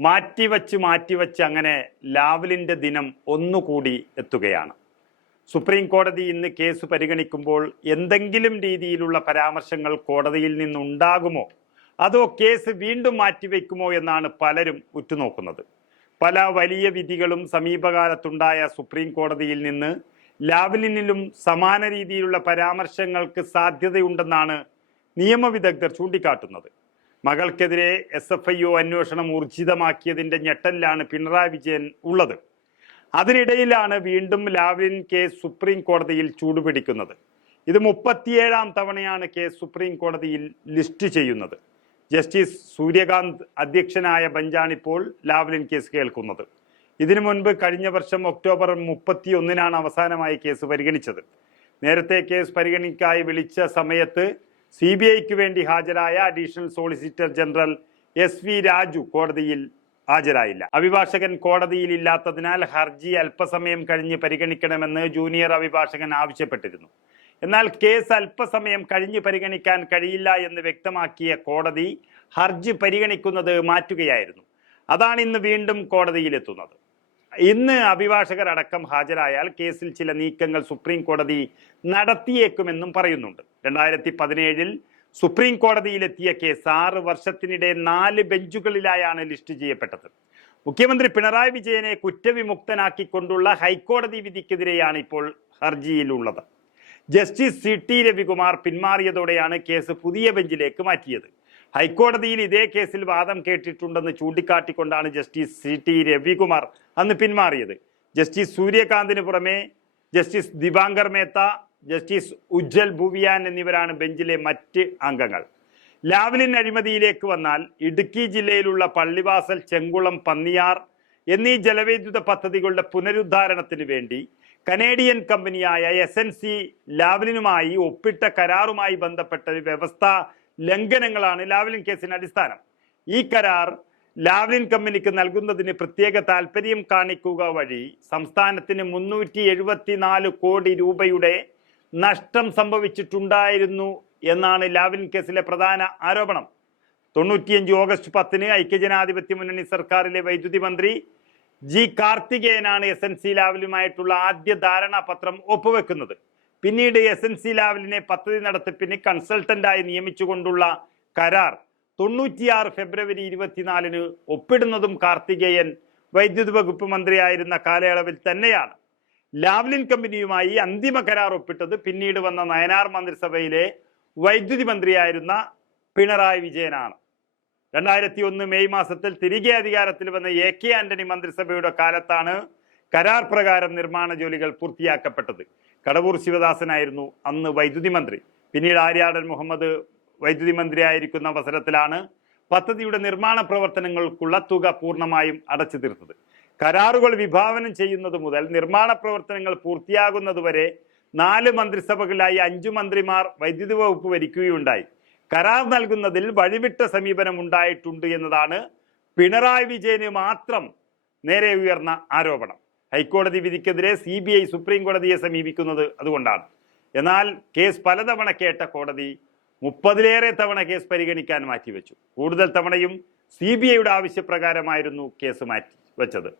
മാറ്റിവച്ച് അങ്ങനെ ലാവ്ലിൻ്റെ ദിനം ഒന്നുകൂടി എത്തുകയാണ്. സുപ്രീം കോടതി ഇന്ന് കേസ് പരിഗണിക്കുമ്പോൾ എന്തെങ്കിലും രീതിയിലുള്ള പരാമർശങ്ങൾ കോടതിയിൽ നിന്നുണ്ടാകുമോ, അതോ കേസ് വീണ്ടും മാറ്റിവെക്കുമോ എന്നാണ് പലരും ഉറ്റുനോക്കുന്നത്. പല വലിയ വിധികളും സമീപകാലത്തുണ്ടായ സുപ്രീം കോടതിയിൽ നിന്ന് ലാവ്ലിനിലും സമാന രീതിയിലുള്ള പരാമർശങ്ങൾക്ക് സാധ്യതയുണ്ടെന്നാണ് നിയമവിദഗ്ധർ ചൂണ്ടിക്കാട്ടുന്നത്. മകൾക്കെതിരെ SFIO അന്വേഷണം ഊർജിതമാക്കിയതിൻ്റെ ഞെട്ടലിലാണ് പിണറായി വിജയൻ ഉള്ളത്. അതിനിടയിലാണ് വീണ്ടും ലാവ്ലിൻ കേസ് സുപ്രീം കോടതിയിൽ ചൂടുപിടിക്കുന്നത്. ഇത് 37-ാം തവണയാണ് കേസ് സുപ്രീം കോടതിയിൽ ലിസ്റ്റ് ചെയ്യുന്നത്. ജസ്റ്റിസ് സൂര്യകാന്ത് അധ്യക്ഷനായ ബെഞ്ചാണിപ്പോൾ ലാവ്ലിൻ കേസ് കേൾക്കുന്നത്. ഇതിനു മുൻപ് കഴിഞ്ഞ വർഷം ഒക്ടോബർ 31-നാണ് അവസാനമായി കേസ് പരിഗണിച്ചത്. നേരത്തെ കേസ് പരിഗണിക്കായി വിളിച്ച സമയത്ത് CBIക്ക് വേണ്ടി ഹാജരായ additional solicitor general SV Raju കോടതിയിൽ ഹാജരായില്ല. അഭിഭാഷകൻ കോടതിയിൽ ഇല്ലാത്തതിനാൽ ഹർജി അല്പസമയം കഴിഞ്ഞ് പരിഗണിക്കണമെന്ന് ജൂനിയർ അഭിഭാഷകൻ ആവശ്യപ്പെട്ടിരുന്നു. എന്നാൽ കേസ് അല്പസമയം കഴിഞ്ഞ് പരിഗണിക്കാൻ കഴിയില്ല എന്ന് വ്യക്തമാക്കിയ കോടതി ഹർജി പരിഗണിക്കുന്നത് മാറ്റുകയായിരുന്നു. അതാണ് ഇന്ന് വീണ്ടും കോടതിയിലെത്തുന്നത്. ഇന്ന് അഭിഭാഷകരടക്കം ഹാജരായാൽ കേസിൽ ചില നീക്കങ്ങൾ സുപ്രീം കോടതി നടത്തിയേക്കുമെന്നും പറയുന്നുണ്ട്. 2017-ൽ സുപ്രീം കോടതിയിലെത്തിയ കേസ് 6 വർഷത്തിനിടെ 4 ബെഞ്ചുകളിലായാണ് ലിസ്റ്റ് ചെയ്യപ്പെട്ടത്. മുഖ്യമന്ത്രി പിണറായി വിജയനെ കുറ്റവിമുക്തനാക്കിക്കൊണ്ടുള്ള ഹൈക്കോടതി വിധിക്കെതിരെയാണ് ഇപ്പോൾ ഹർജിയിലുള്ളത്. ജസ്റ്റിസ് CT രവികുമാർ പിന്മാറിയതോടെയാണ് കേസ് പുതിയ ബെഞ്ചിലേക്ക് മാറ്റിയത്. ഹൈക്കോടതിയിൽ ഇതേ കേസിൽ വാദം കേട്ടിട്ടുണ്ടെന്ന് ചൂണ്ടിക്കാട്ടിക്കൊണ്ടാണ് ജസ്റ്റിസ് CT രവികുമാർ അന്ന് പിന്മാറിയത്. ജസ്റ്റിസ് സൂര്യകാന്തിന് പുറമെ ജസ്റ്റിസ് ദിവാങ്കർ മേത്ത, ജസ്റ്റിസ് ഉജ്ജൽ ഭുവിയാൻ എന്നിവരാണ് ബെഞ്ചിലെ മറ്റ് അംഗങ്ങൾ. ലാവ്ലിൻ അഴിമതിയിലേക്ക് വന്നാൽ ഇടുക്കി ജില്ലയിലുള്ള പള്ളിവാസൽ, ചെങ്കുളം, പന്നിയാർ എന്നീ ജലവൈദ്യുത പദ്ധതികളുടെ പുനരുദ്ധാരണത്തിന് വേണ്ടി കനേഡിയൻ കമ്പനിയായ SNC ലാവ്ലിനുമായി ഒപ്പിട്ട കരാറുമായി ബന്ധപ്പെട്ട വ്യവസ്ഥാ ലംഘനങ്ങളാണ് ലാവ്ലിൻ കേസിന് അടിസ്ഥാനം. ഈ കരാർ ലാവ്ലിൻ കമ്പനിക്ക് നൽകുന്നതിന് പ്രത്യേക താല്പര്യം കാണിക്കുക വഴി സംസ്ഥാനത്തിന് 374 കോടി രൂപയുടെ നഷ്ടം സംഭവിച്ചിട്ടുണ്ടായിരുന്നു എന്നാണ് ലാവ്ലിൻ കേസിലെ പ്രധാന ആരോപണം. 95 ഓഗസ്റ്റ് 10-ന് ഐക്യജനാധിപത്യ മുന്നണി സർക്കാരിലെ വൈദ്യുതി മന്ത്രി G കാർത്തികേയനാണ് SNC ലാവ്ലിനുമായിട്ടുള്ള ആദ്യ ധാരണാപത്രം ഒപ്പുവെക്കുന്നത്. പിന്നീട് SNC ലാവ്ലിനെ പദ്ധതി നടത്തിപ്പിന് കൺസൾട്ടന്റായി നിയമിച്ചുകൊണ്ടുള്ള കരാർ 96 ഫെബ്രുവരി 24-ന് ഒപ്പിടുന്നതും കാർത്തികേയൻ വൈദ്യുതി വകുപ്പ് മന്ത്രിയായിരുന്ന കാലയളവിൽ തന്നെയാണ്. ലാവ്ലിൻ കമ്പനിയുമായി അന്തിമ കരാർ ഒപ്പിട്ടത് പിന്നീട് വന്ന നയനാർ മന്ത്രിസഭയിലെ വൈദ്യുതി മന്ത്രിയായിരുന്ന പിണറായി വിജയനാണ്. 2001 മെയ് മാസത്തിൽ തിരികെ അധികാരത്തിൽ വന്ന AK ആന്റണി മന്ത്രിസഭയുടെ കാലത്താണ് കരാർ പ്രകാരം നിർമ്മാണ ജോലികൾ പൂർത്തിയാക്കപ്പെട്ടത്. കടവൂർ ശിവദാസനായിരുന്നു അന്ന് വൈദ്യുതി മന്ത്രി. പിന്നീട് ആര്യാടൻ മുഹമ്മദ് വൈദ്യുതി മന്ത്രിയായിരിക്കുന്ന അവസരത്തിലാണ് പദ്ധതിയുടെ നിർമ്മാണ പ്രവർത്തനങ്ങൾക്കുള്ള തുക പൂർണ്ണമായും അടച്ചു തീർത്തത്. കരാറുകൾ വിഭാവനം ചെയ്യുന്നത് മുതൽ നിർമ്മാണ പ്രവർത്തനങ്ങൾ പൂർത്തിയാകുന്നതുവരെ 4 മന്ത്രിസഭകളിലായി 5 മന്ത്രിമാർ വൈദ്യുതി വകുപ്പ് ഭരിക്കുകയുണ്ടായി. കരാർ നൽകുന്നതിൽ വഴിവിട്ട സമീപനം ഉണ്ടായിട്ടുണ്ട് എന്നതാണ് പിണറായി വിജയന് മാത്രം നേരെ ഉയർന്ന ആരോപണം. ഹൈക്കോടതി വിധിക്കെതിരെ CBI സുപ്രീം കോടതിയെ സമീപിക്കുന്നത് അതുകൊണ്ടാണ്. എന്നാൽ കേസ് പലതവണ കേട്ട കോടതി 30-ലേറെ തവണ കേസ് പരിഗണിക്കാൻ മാറ്റിവെച്ചു. കൂടുതൽ തവണയും CBIയുടെ ആവശ്യപ്രകാരമായിരുന്നു കേസ് മാറ്റി വെച്ചത്.